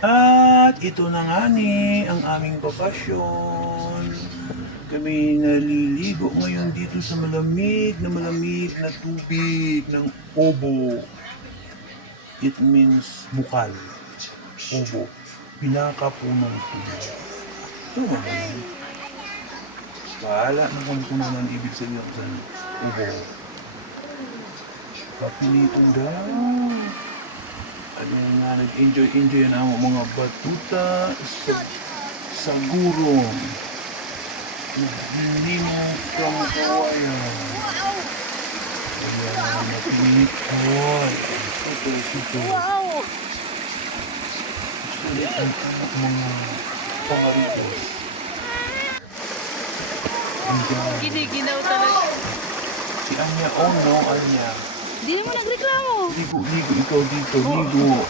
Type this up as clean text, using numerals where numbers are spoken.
At ito na nga ni ang aming bakasyon. Kami naliligo ngayon dito sa malamig na tubig ng Obo. It means bukal. Obo. Pinaka po ng tubig. Ito ba yan? Bahala na kung ano ang ibig sabihin sa Obo. Papilito daw. Ano nga, nag-enjoy na ang mga batuta sa gurong. Naglinong from kawayan. Ayan, napilit ko. Super. Wow! Sulit ang mga pangaritos. Ayan. Giniginaw talaga. Si Anya, oh no, Anya. Hindi mo nagreklamo. Ligo, ikaw dito, ligo.